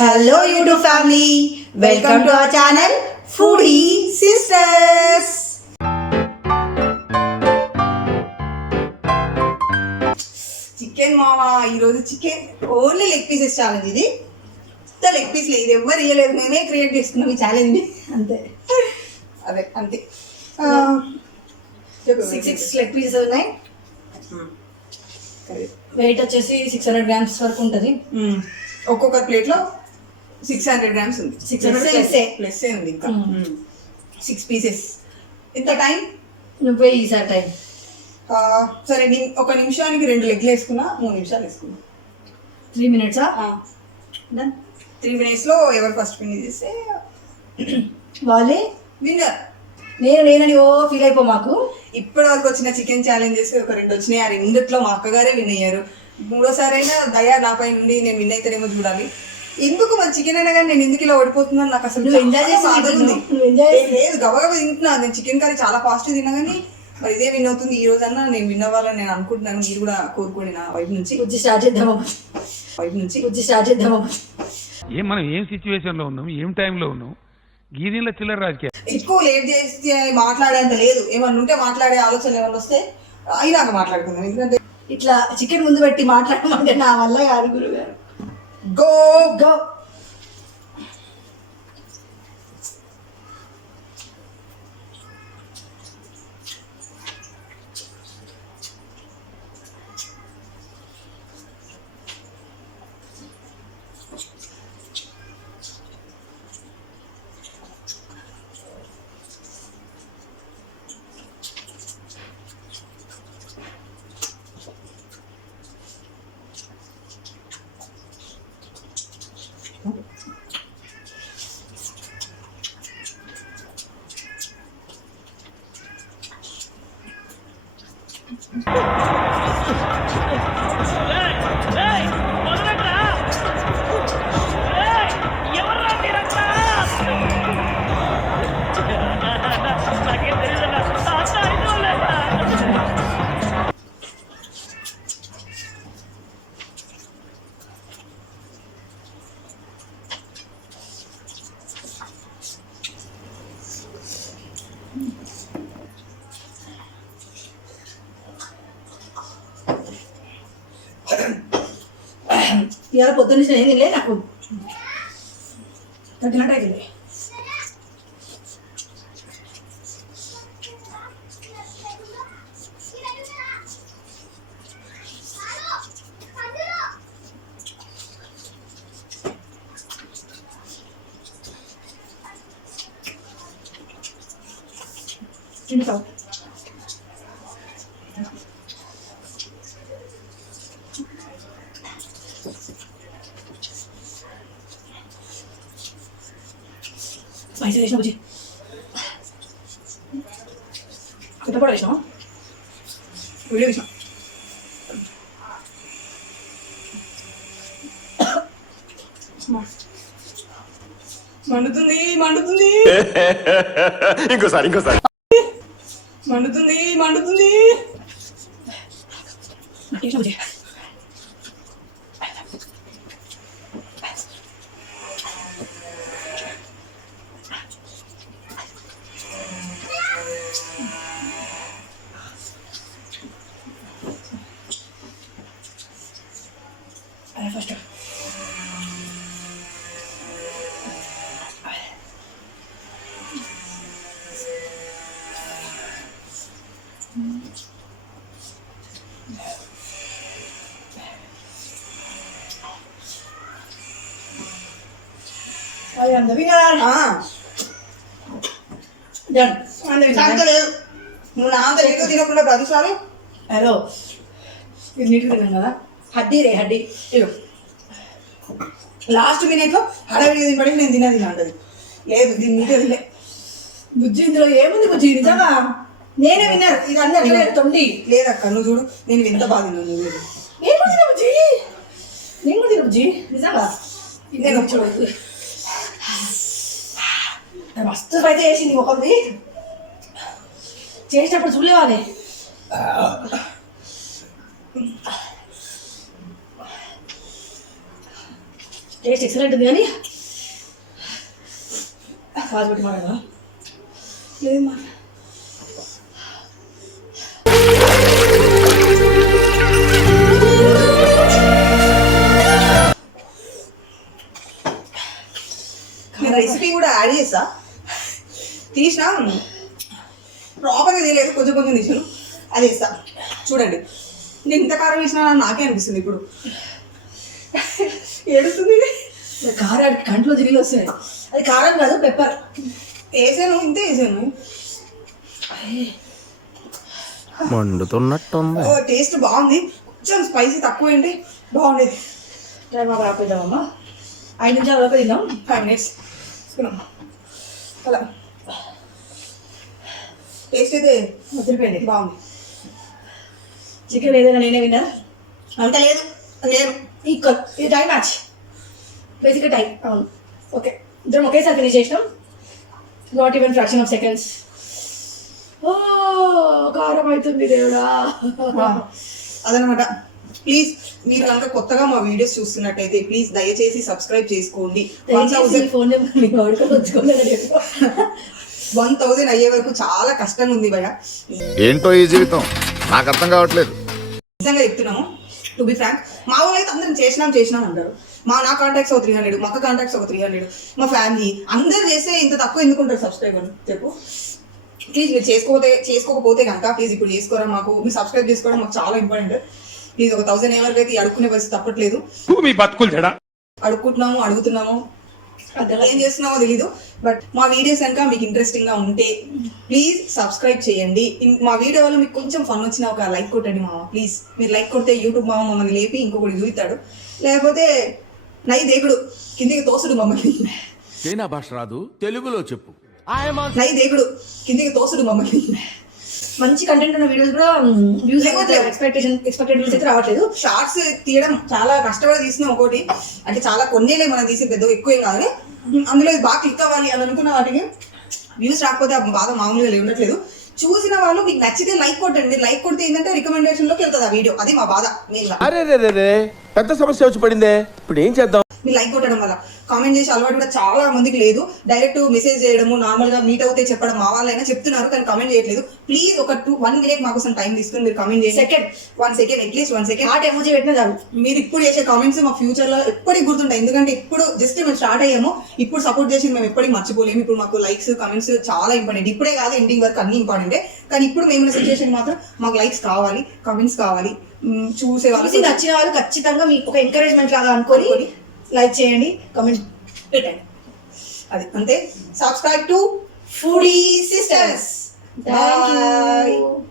Hello YouTube family, welcome to our channel Foodie Sisters. Chicken మావా ఈరోజు chicken only leg pieces challenge. ఇది leg piece లేదు, ఎవరు ఇవ్వలేదు, మేమే క్రియేట్ చేసుకున్నాం ఈ ఛాలెంజ్. అంతే అదే అంతే. 6 లెగ్ పీసెస్ ఉన్నాయి. వెయిట్ వచ్చేసి 600 grams వరకు ఉంటుంది. ఒక్కొక్క ప్లేట్లో 600 grams ఉంది. 600 ప్లస్ ఉంది ఇంకా. 6 పీసెస్. ఎంత టైం? నువ్వే ఈసారి టైం. సరే, ఒక నిమిషానికి 2 లెగ్లు వేసుకున్నా, 3 నిమిషాలు వేసుకున్నా. 3 minutes. డన్. 3 minutesలో ఎవరు ఫస్ట్ ఫినిష్ చేస్తే వాళ్ళే విన్నర్. నేనని ఫీల్ అయిపో. మాకు ఇప్పటి వరకు వచ్చిన చికెన్ ఛాలెంజెస్ ఒక 2 వచ్చినాయి. ఆ 2లో మా అక్కగారే విన్ అయ్యారు. 3ోసారి అయినా దయా నాపై నుండి నేను విన్ అయితేనేమో చూడాలి. ఎందుకు మరి చికెన్ అయినా కానీ నేను ఎందుకు ఇలా ఓడిపోతున్నాను? నాకు అసలు లేదు, గబగబా తింటున్నా. నేను చికెన్ కర్రీ చాలా ఫాస్ట్ తిన్నా, కానీ మరి ఇదే విన్ అవుతుంది ఈ రోజన్నా. నేను విన్ అవ్వాలని నేను అనుకుంటున్నాను. మీరు కూడా కోరుకోండి నా వైపు నుంచి. స్టార్ట్ చేద్దామా? మనం ఏం సిచ్యువేషన్ లో ఉన్నాం, ఏం టైంలో ఉన్నాం, గీదీలో చిల్లర రాజకీయ ఎక్కువ లేట్ చేస్తే మాట్లాడేంత లేదు. ఏమన్నా ఉంటే మాట్లాడే ఆలోచనలు ఏమన్నా వస్తే అయినాక మాట్లాడుకుందాం. ఎందుకంటే ఇట్లా చికెన్ ముందు పెట్టి మాట్లాడమంటే నా వల్ల కాదు గురుగారు. Go go. ఇవాళ పొద్దున్న ఏం తినలే, నాకు తగ్గినట్టు అయింది. తింటావు స్పైసీ వేసిన బుజ్జి. పెద్దపడ వేసినావా? వీడియో వేసిన. మండుతుంది మండుతుంది ఇంకోసారి మండుతుంది మండుతుంది. టేస్ట్ బుజ్జి. అదే first I am the winner. Done. I'm the winner. అంత లేదు నువ్వు నా అంత ఎక్కువ తినకుండా ప్రతిసారి హలో ఇది నీట్గా తిన్నాం కదా హడ్డీ రే హడ్డీ ఇదో లాస్ట్ మినిట్లో హడావిడిగా తినబడి నేను తినది అంటది లేదు దీన్ని నీటే తినలే బుజ్జి ఇందులో ఏముంది బుజ్జి నిజంగా నేనే విన్నారు ఇది అన్నీ అట్లే తొండి లేదక్క నువ్వు చూడు నేను ఎంత బాధ తిన్నాను నువ్వు లేదు నేను కూడా తిన్నా బుజ్జి నేను కూడా తిన్నా బుజ్జి నిజంగా నేను చూడదు మస్తు అయితే చేసింది ఒకరిది చేసినప్పుడు చూడలేవానే టేస్ట్ ఎక్సలెంట్ ఉంది కానీ కాదు పెట్టి మాట్లాడదా లేదు మా నేను రెసిపీ కూడా యాడ్ చేస్తా తీసినా ప్రాపర్గా తెలియదు కొంచెం కొంచెం తీసాను అది వేస్తా చూడండి నేను ఇంత కారం వేసినా నాకే అనిపిస్తుంది ఇప్పుడు ఏడుస్తుంది కారానికి కంట్లో తిరిగి వస్తున్నాయి అది కారం కాదు పెప్పర్ వేసాను ఇంతే వేసాను మండుతున్నట్టుంది. టేస్ట్ బాగుంది కొంచెం స్పైసీ తక్కువ ఏంటి బాగుండేది టైం మాకు ఆపేద్దామమ్మా 5 నిమిషాల వరకు తిన్నాం 5 minutes తీసుకున్నాం అలా టేస్ట్ అయితే వదిలిపోయింది బాగుంది చికెన్ ఏదైనా నేనే విన్నా అంత లేదు నేను ఈక్వల్ ఇది టైం మ్యాచ్ బేసిక్గా టైం అవును ఓకే ఇద్దరం ఒకేసారి ఫినిష్ చేసినాం not even fraction of seconds ఓ కారం అవుతుంది దేవుడా అదనమాట ప్లీజ్ మీరు కనుక కొత్తగా మా వీడియోస్ చూస్తున్నట్టయితే ప్లీజ్ దయచేసి సబ్స్క్రైబ్ చేసుకోండి 1000 ఫోన్ నెంబర్ వాడుకొని వచ్చుకోలేదు 1000 అయ్యే వరకు చాలా కష్టంగా ఉంది భయ ఏంటో ఈ జీవితం నాకు అర్థం కావట్లేదు. నిజంగా చెప్తున్నాము టు బి ఫ్రాంక్ మా వాళ్ళు అయితే అందరం చేసినాం అంటారు నా కాంటాక్ట్స్ ఒక 300 మా కాంటాక్ట్స్ ఒక 300 మా ఫ్యామిలీ అందరు చేస్తే ఇంత తక్కువ ఎందుకుంటారు సబ్స్క్రైబర్ చెప్పు ప్లీజ్ మీరు చేసుకోకపోతే కనుక ప్లీజ్ ఇప్పుడు చేసుకోరా మాకు మీరు సబ్స్క్రైబ్ చేసుకోవడం మాకు చాలా ఇంపార్టెంట్ ప్లీజ్ ఒక 1000 ఎవరికైతే అడుక్కునే పరిస్థితి తప్పట్లేదు మీ బతుకులు చెడా అడుగుతున్నాము ఏం చేస్తున్నామో తెలీదు బట్ మా వీడియోస్ కనుక మీకు ఇంట్రెస్టింగ్ గా ఉంటే ప్లీజ్ సబ్స్క్రైబ్ చేయండి మా వీడియో వల్ల మీకు కొంచెం ఫన్ వచ్చిన ఒక లైక్ కొట్టండి మామ ప్లీజ్ మీరు లైక్ కొడితే యూట్యూబ్ మామ మమ్మల్ని లేపి ఇంకొకటి చూస్తాడు లేకపోతే నై దేవుడు కిందికి తోసుడు మమ్మల్ని చైనా భాష రాదు తెలుగులో చెప్పు. నై దేవుడు కిందికి తోసుడు మమ్మల్ని మంచి కంటెంట్ ఉన్న వీడియోస్ కూడా వ్యూస్ ఎక్స్పెక్టెడ్ వ్యూస్ అయితే రావట్లేదు షార్ట్స్ తీయడం చాలా కష్టపడి తీసినాం ఒకటి అంటే చాలా కొన్నేలే మనం తీసి పెద్ద ఎక్కువ ఏం కాదు అందులో ఇది బాగా క్లిక్ అవ్వాలి అని అనుకున్న వాటికి వ్యూస్ రాకపోతే ఆ బాధ మామూలుగా ఉండట్లేదు చూసిన వాళ్ళు మీకు నచ్చితే లైక్ కొట్టండి లైక్ కొడితే ఏంటంటే రికమెండేషన్ లోకి వెళ్తుంది ఆ వీడియో అది మా బాధ మెయిన్ గా అరే రే పెద్ద సమస్య వచ్చి పడిందే ఇప్పుడు ఏం చేద్దాం. మీరు లైక్ కొట్టడం వల్ల కామెంట్ చేసే అలవాటు కూడా చాలా మందికి లేదు డైరెక్ట్ మెసేజ్ చేయడము నార్మల్ గా మీట్ అవుతే చెప్పడం మా వాళ్ళైనా చెప్తున్నారు కానీ కామెంట్ చేయట్లేదు ప్లీజ్ ఒక 1 minute మా కోసం టైం తీసుకుని మీరు కామెంట్ చేయండి 1 second at least 1 second heart emoji పెట్టినా చాలు మీరు ఇప్పుడు చేసే కామెంట్స్ మా ఫ్యూచర్ లో ఎప్పటికి గుర్తుంటాయి ఎందుకంటే ఇప్పుడు జస్ట్ మేము స్టార్ట్ అయ్యాము ఇప్పుడు సపోర్ట్ చేసి మేము ఎప్పటికి మర్చిపోలేము ఇప్పుడు మాకు లైక్స్ కామెంట్స్ చాలా ఇంపార్టెంట్ ఇప్పుడే కాదు ఎండింగ్ వరకు అన్ని ఇంపార్టెంటే కానీ ఇప్పుడు మేము సిచ్యువేషన్ మాత్రం మాకు లైక్స్ కావాలి కామెంట్స్ కావాలి చూసే వాళ్ళు నచ్చిన వాళ్ళు ఖచ్చితంగా మీకు ఒక ఎంకరేజ్మెంట్ లాగా అనుకొని లైక్ చేయండి కామెంట్ పెట్టండి అది అంతే subscribe to foodie sisters Thank you.